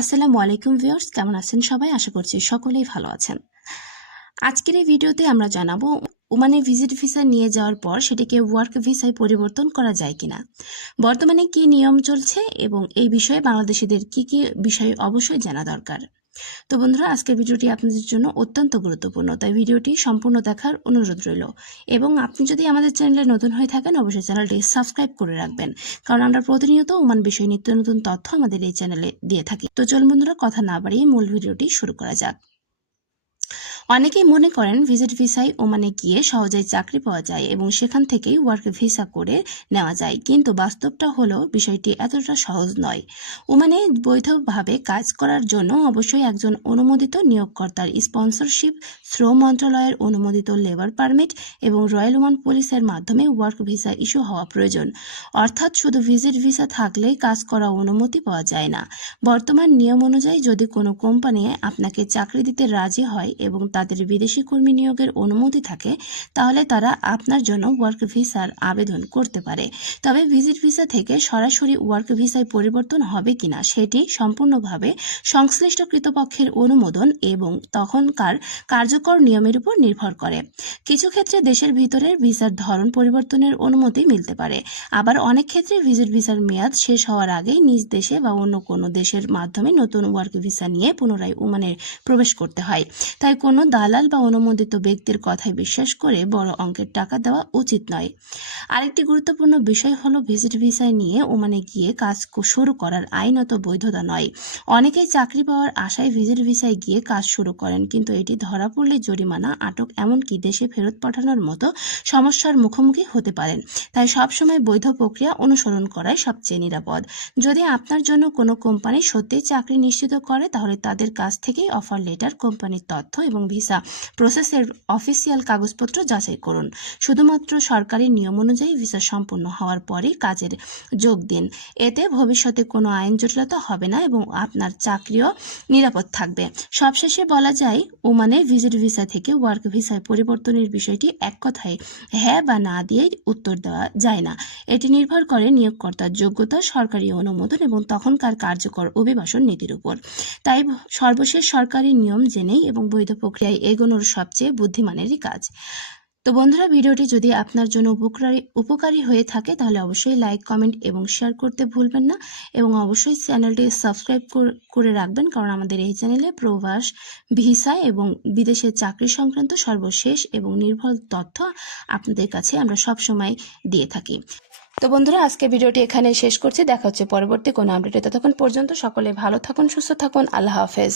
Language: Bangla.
আসসালামু আলাইকুম ভিউয়ার্স, কেমন আছেন সবাই? আশা করছি সকলেই ভালো আছেন। আজকের এই ভিডিওতে আমরা জানাবো ওমানে ভিজিট ভিসা নিয়ে যাওয়ার পর সেটিকে ওয়ার্ক ভিসায় পরিবর্তন করা যায় কিনা, বর্তমানে কি নিয়ম চলছে এবং এই বিষয়ে বাংলাদেশিদের কি কি বিষয় অবশ্যই জানা দরকার। তো বন্ধুরা, আজকের ভিডিওটি আপনাদের জন্য অত্যন্ত গুরুত্বপূর্ণ, তাই ভিডিওটি সম্পূর্ণ দেখার অনুরোধ রইল। এবং আপনি যদি আমাদের চ্যানেলে নতুন হয়ে থাকেন, অবশ্যই চ্যানেলটি সাবস্ক্রাইব করে রাখবেন, কারণ আমরা প্রতিনিয়ত ওমান বিষয়ে নিত্য নতুন তথ্য আমাদের এই চ্যানেলে দিয়ে থাকি। তো চলুন বন্ধুরা, কথা না বাড়িয়ে মূল ভিডিওটি শুরু করা যাক। অনেকেই মনে করেন ভিজিট ভিসায় ওমানে গিয়ে সহজেই চাকরি পাওয়া যায় এবং সেখান থেকেই ওয়ার্ক ভিসা করে নেওয়া যায়, কিন্তু বাস্তবটা হলো বিষয়টি এতটা সহজ নয়। ওমানে বৈধভাবে কাজ করার জন্য অবশ্যই একজন অনুমোদিত নিয়োগকর্তার স্পন্সরশিপ, শ্রম মন্ত্রণালয়ের অনুমোদিত লেবার পারমিট এবং রয়্যাল ওমান পুলিশের মাধ্যমে ওয়ার্ক ভিসা ইস্যু হওয়া প্রয়োজন। অর্থাৎ শুধু ভিজিট ভিসা থাকলেই কাজ করা অনুমতি পাওয়া যায় না। বর্তমান নিয়ম অনুযায়ী যদি কোনো কোম্পানি আপনাকে চাকরি দিতে রাজি হয় এবং তাদের বিদেশি কর্মী নিয়োগের অনুমতি থাকে, তাহলে তারা আপনার জন্য ওয়ার্ক ভিসার আবেদন করতে পারে। তবে ভিজিট ভিসা থেকে সরাসরি ওয়ার্ক ভিসায় পরিবর্তন হবে কিনা সেটি সম্পূর্ণভাবে সংশ্লিষ্ট কর্তৃপক্ষের অনুমোদন এবং তখনকার কার্যকর নিয়মের উপর নির্ভর করে। কিছু ক্ষেত্রে দেশের ভিতরের ভিসার ধরন পরিবর্তনের অনুমতি মিলতে পারে, আবার অনেক ক্ষেত্রে ভিজিট ভিসার মেয়াদ শেষ হওয়ার আগেই নিজ দেশে বা অন্য কোনো দেশের মাধ্যমে নতুন ওয়ার্ক ভিসা নিয়ে পুনরায় ওমানে প্রবেশ করতে হয়। তাই কোনো দালাল বা অনুমোদিত ব্যক্তির কথায় বিশ্বাস করে বড় অঙ্কের টাকা দেওয়া উচিত নয়। আরেকটি গুরুত্বপূর্ণ বিষয় হলো ভিজিট ভিসায় নিয়ে ওমানে গিয়ে কাজ শুরু করার আইনত বৈধতা নয়। অনেকেই চাকরি পাওয়ার আশায় ভিজিট ভিসায় গিয়ে কাজ শুরু করেন, কিন্তু এটি ধরা পড়লে জরিমানা, আটক, এমনকি দেশে ফেরত পাঠানোর মতো সমস্যার মুখোমুখি হতে পারেন। তাই সবসময় বৈধ প্রক্রিয়া অনুসরণ করাই সবচেয়ে নিরাপদ। যদি আপনার জন্য কোনো কোম্পানি সত্যিই চাকরি নিশ্চিত করে, তাহলে তাদের কাছ থেকেই অফার লেটার, কোম্পানির তথ্য এবং ভিসা প্রসেসের অফিসিয়াল কাগজপত্র যাচাই করুন। শুধুমাত্র সরকারি নিয়ম অনুযায়ী ভিসা সম্পন্ন হওয়ার পরই কাজের যোগ দিন। এতে ভবিষ্যতে কোনো আইন জটিলতা হবে না এবং আপনার চাকরিও নিরাপদ থাকবে। সবশেষে বলা যায়, ওমানে ভিজিট ভিসা থেকে ওয়ার্ক ভিসায় পরিবর্তনের বিষয়টি এক কথায় হ্যাঁ বা না দিয়ে উত্তর দেওয়া যায় না। এটি নির্ভর করে নিয়োগকর্তার যোগ্যতা, সরকারি অনুমোদন এবং তখনকার কার্যকর অভিবাসন নীতির উপর। তাই সর্বশেষ সরকারি নিয়ম জেনেই এবং বৈধ প্রক্রিয়ায় এগোনোর সবচেয়ে বুদ্ধিমানেরই কাজ। তো বন্ধুরা, ভিডিওটি যদি আপনার জন্য উপকারী হয়ে থাকে, তাহলে অবশ্যই লাইক, কমেন্ট এবং শেয়ার করতে ভুলবেন না এবং অবশ্যই চ্যানেলটি সাবস্ক্রাইব করে রাখবেন, কারণ আমাদের এই চ্যানেলে প্রবাস, ভিসা এবং বিদেশের চাকরি সংক্রান্ত সর্বশেষ এবং নির্ভুল তথ্য আপনাদের কাছে আমরা সবসময় দিয়ে থাকি। তো বন্ধুরা, আজকে ভিডিওটি এখানে শেষ করছি। দেখা হচ্ছে পরবর্তী কোনো আপডেটে। ততক্ষণ পর্যন্ত সকলে ভালো থাকুন, সুস্থ থাকুন। আল্লাহ হাফেজ।